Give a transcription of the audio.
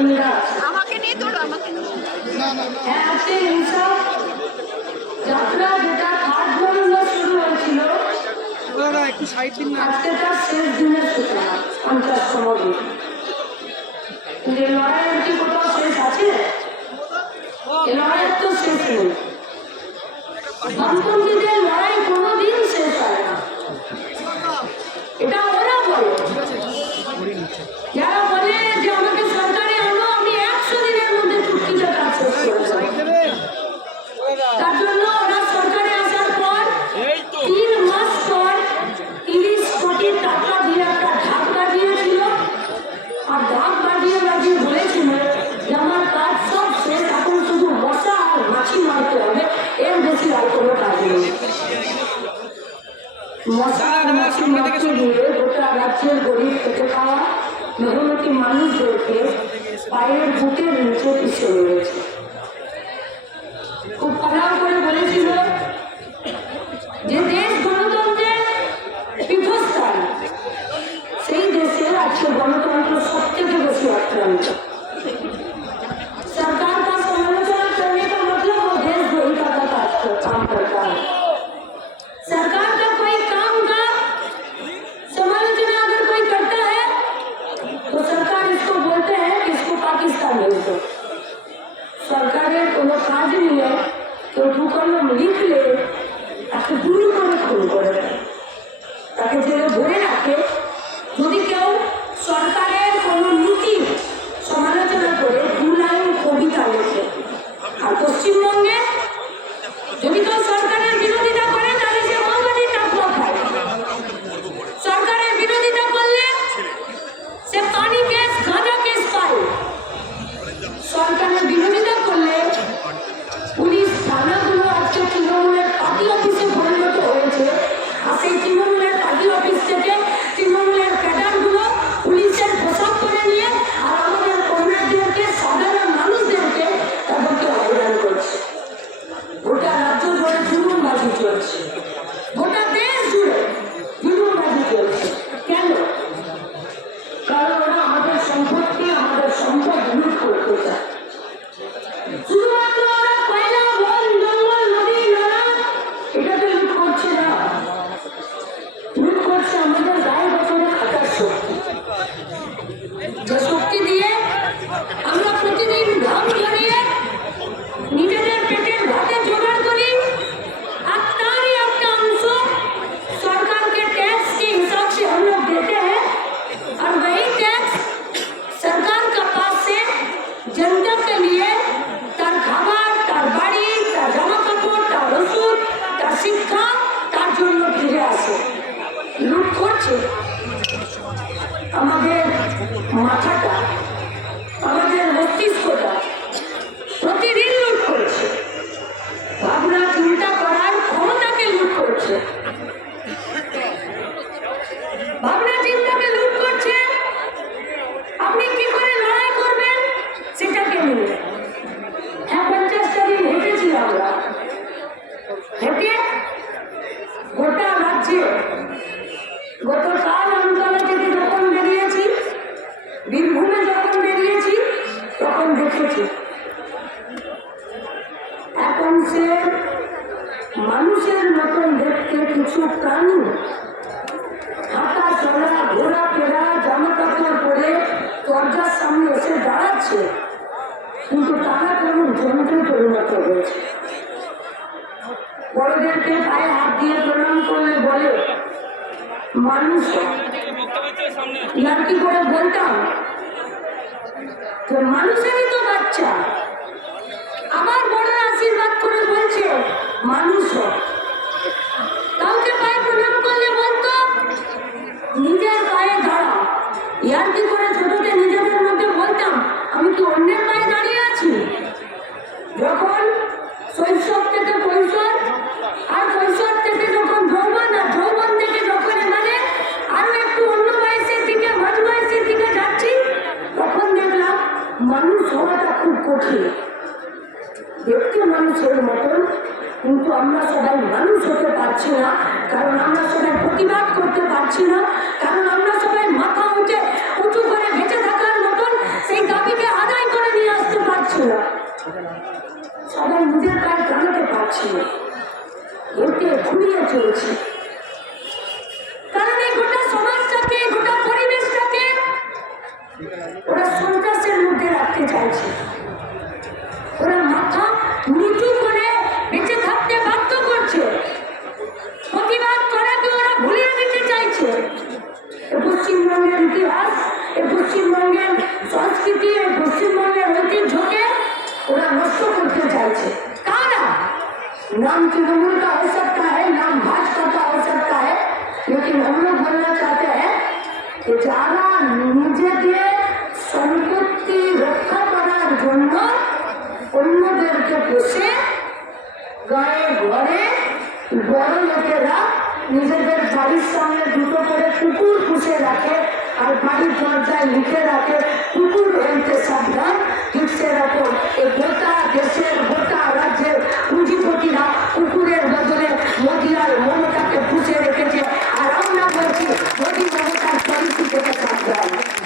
আমাকে নিয়ে তোলো আমাকে হ্যাঁ, যাত্রা যেটা থার্ড ভলিউম শুরু হয়েছিল। একটু সাইড দিন না। শেষ দিনের যে লড়াইয়ের কি কোথাও শেষ আছে? লড়াইয়ের তো শেষ নেই। সামনে থেকে শুরু গোটা গরিব খেতে খাওয়া মানুষদেরকে পায়ের বুকের নিচে পিছিয়ে রয়েছে। খুব খারাপ पाकिस्तान है उसको सरकार को खाद नहीं तो भूकंप लिख ले अच्छा থেকে যখন বেরিয়েছি, বীরভূমে যখন বেরিয়েছি, তখন দেখেছি। এখন সে মানুষের মতন দেখতে কিছু চলা ঘোরাফেরা পরে সামনে এসে দাঁড়াচ্ছে। কিন্তু তারা কোনো জমিতে পরিণত মানুষ লাঠি করে বলতাম? মানুষেরই তো বাচ্চা। আমার বড় আশীর্বাদ করে বলছে, মানুষ কাউকে পায়ে প্রণাম করলে বলতো, নিজের পায়ে ধরা। ইয়াকি করে আমরা সবাই মানুষ হতে পারছি না, কারণ আমরা সবাই প্রতিবাদ করতে পারছি না, কারণ আমরা সবাই মাথা উঠে উঁচু করে বেঁচে থাকার মতন সেই দাবিকে আদায় করে নিয়ে আসতে পারছি না। সবাই নিজের কাজ জানাতে পারছি না। এতে ঘুরিয়ে চলছে। কারণ এই গোটা গোটা ওরা সন্ত্রাসের মধ্যে রাখতে চাইছে। পশ্চিমবঙ্গের ইতিহাস এই পশ্চিমবঙ্গের সংস্কৃতি এই পশ্চিমবঙ্গের ঐতিহ্যকে ওরা নষ্ট করতে চাইছে কারা नाम तृणमूल का हो सकता है नाम भाजपा का हो सकता है लेकिन हम लोग बोलना चाहते हैं कि যারা নিজেদের সম্পত্তি রক্ষা করার জন্য অন্যদেরকে পোষে গায়ে ঘরে বড় লোকেরা নিজেদের বাড়ির সামনে দুটো করে কুকুর পুষে রাখে আর বাড়ির দরজায় লিখে রাখে, কুকুর এনতে সাবধান টিপসে রাখে